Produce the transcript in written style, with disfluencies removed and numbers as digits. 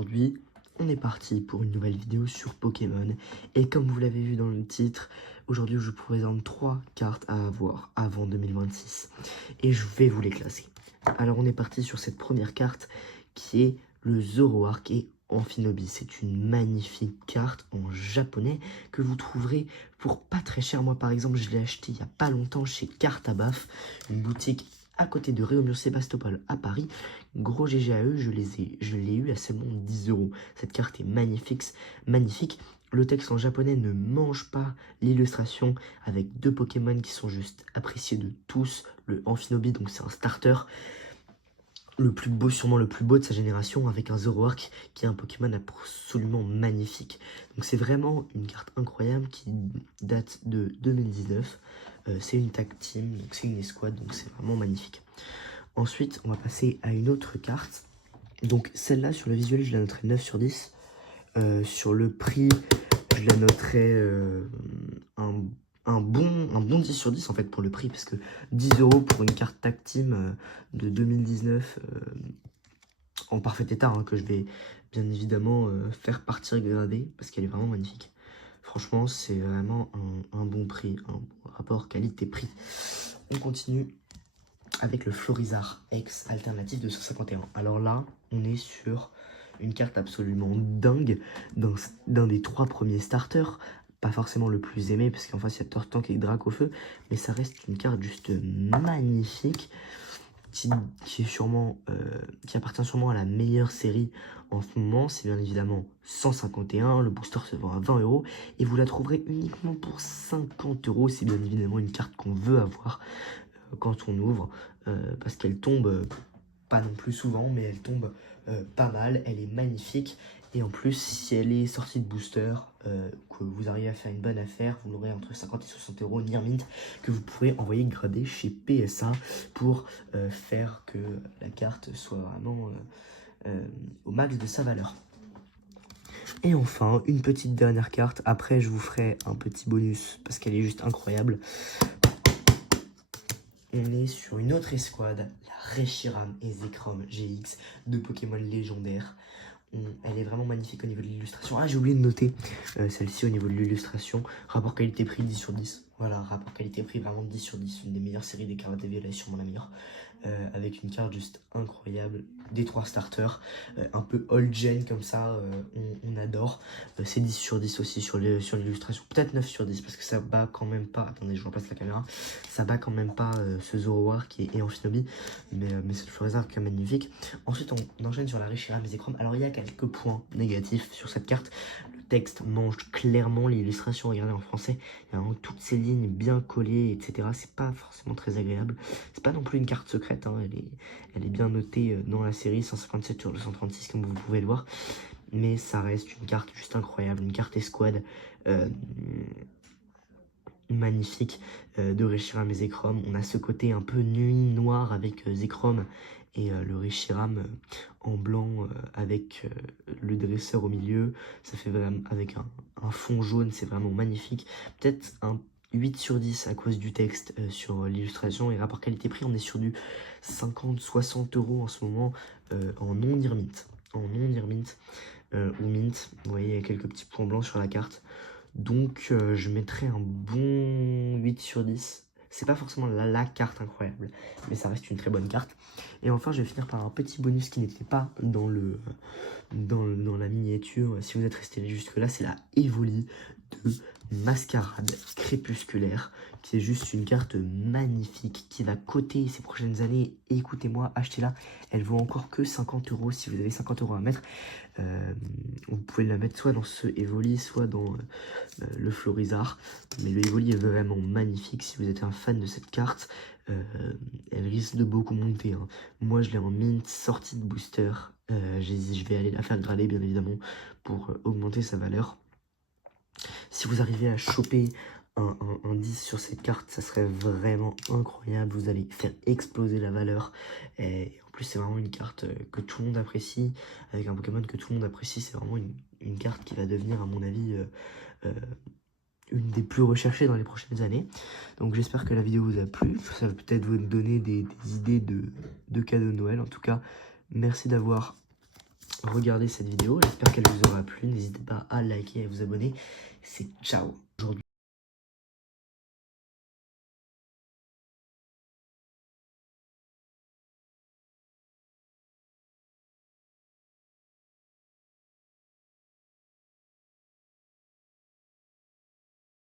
aujourd'hui, on est parti pour une nouvelle vidéo sur Pokémon. Et comme vous l'avez vu dans le titre, aujourd'hui je vous présente 3 cartes à avoir avant 2026. Et je vais vous les classer. Alors on est parti sur cette première carte qui est le Zoroark et Amphinobi. C'est une magnifique carte en japonais que vous trouverez pour pas très cher. Moi par exemple je l'ai acheté il y a pas longtemps chez Cartabaf, une boutique à côté de Réaumur Sébastopol à Paris. Gros GG à eux, je l'ai eu à seulement 10 €. Cette carte est magnifique. Le texte en japonais ne mange pas l'illustration, avec 2 Pokémon qui sont juste appréciés de tous. Le Amphinobi, donc c'est un starter, le plus beau, sûrement le plus beau de sa génération, avec un Zoroark qui est un Pokémon absolument magnifique. Donc c'est vraiment une carte incroyable qui date de 2019. C'est une tag team, donc c'est une escouade, donc c'est vraiment magnifique. Ensuite, on va passer à une autre carte. Donc celle-là, sur le visuel, je la noterai 9 sur 10. Sur le prix, je la noterai un bon 10 sur 10 en fait pour le prix. Parce que 10 € pour une carte tag team de 2019 en parfait état, hein, que je vais bien évidemment faire partir gradée. Parce qu'elle est vraiment magnifique. Franchement, c'est vraiment un bon prix, un bon rapport qualité-prix. On continue avec le Florizarre X alternative de 151. Alors là, on est sur une carte absolument dingue d'un des 3 premiers starters. Pas forcément le plus aimé, parce qu'en face, il y a Tortank et Dracofeu, mais ça reste une carte juste magnifique, qui est sûrement, qui appartient sûrement à la meilleure série en ce moment. C'est bien évidemment 151, le booster se vend à 20 €, et vous la trouverez uniquement pour 50 €. C'est bien évidemment une carte qu'on veut avoir quand on ouvre, parce qu'elle tombe pas non plus souvent, mais elle tombe pas mal, elle est magnifique. Et en plus, si elle est sortie de booster, que vous arrivez à faire une bonne affaire, vous l'aurez entre 50 et 60 € near mint, que vous pourrez envoyer grader chez PSA pour faire que la carte soit vraiment au max de sa valeur. Et enfin, une petite dernière carte. Après, je vous ferai un petit bonus parce qu'elle est juste incroyable. On est sur une autre escouade, la Reshiram et Zekrom GX, 2 Pokémon légendaires. Elle est vraiment magnifique au niveau de l'illustration. Ah, j'ai oublié de noter celle-ci au niveau de l'illustration. Rapport qualité-prix 10 sur 10. Voilà, rapport qualité-prix vraiment 10 sur 10. Une des meilleures séries des cartes violet, sûrement la meilleure. Avec une carte juste incroyable, des 3 starters, un peu old gen comme ça, on adore. C'est 10 sur 10 aussi sur l'illustration, peut-être 9 sur 10 parce que ça bat quand même pas, attendez je repasse la caméra, ça bat quand même pas ce Zoroark et Amphinobi, mais c'est le Florizarre qui est magnifique. Ensuite on enchaîne sur la Reshiram et Zekrom. Alors il y a quelques points négatifs sur cette carte. Le texte mange clairement l'illustration, regardez en français, il y a vraiment toutes ces lignes bien collées, etc. C'est pas forcément très agréable. C'est pas non plus une carte secrète, hein. Elle est bien notée dans la série, 157 sur 236 comme vous pouvez le voir. Mais ça reste une carte juste incroyable, une carte escouade magnifique de Reshiram et Zekrom. On a ce côté un peu nuit noir avec Zekrom et le Reshiram en blanc avec le dresseur au milieu. Ça fait vraiment avec un fond jaune, c'est vraiment magnifique. Peut-être un 8 sur 10 à cause du texte sur l'illustration, et rapport qualité-prix, on est sur du 50-60 € en ce moment en non near mint. En non near mint ou mint, vous voyez, il y a quelques petits points blancs sur la carte. Donc je mettrai un bon 8 sur 10. C'est pas forcément la carte incroyable, mais ça reste une très bonne carte. Et enfin, je vais finir par un petit bonus qui n'était pas dans la miniature. Si vous êtes resté jusque là, c'est la Evoli de Mascarade Crépusculaire, qui est juste une carte magnifique, qui va coter ces prochaines années. Écoutez-moi, achetez-la. Elle vaut encore que 50 € si vous avez 50 € à mettre. Vous pouvez la mettre soit dans ce Evoli, soit dans le Florizarre. Mais le Evoli est vraiment magnifique. Si vous êtes un fan de cette carte, elle risque de beaucoup monter, hein. Moi, je l'ai en mint, sortie de booster. Je vais aller la faire grader, bien évidemment, pour augmenter sa valeur. Si vous arrivez à choper un 10 sur cette carte, ça serait vraiment incroyable. Vous allez faire exploser la valeur. Et en plus, c'est vraiment une carte que tout le monde apprécie. Avec un Pokémon que tout le monde apprécie, c'est vraiment une carte qui va devenir, à mon avis, une des plus recherchées dans les prochaines années. Donc j'espère que la vidéo vous a plu. Ça va peut-être vous donner des idées de cadeaux de Noël. En tout cas, merci d'avoir regarder cette vidéo. J'espère qu'elle vous aura plu. N'hésitez pas à liker et à vous abonner. C'est ciao.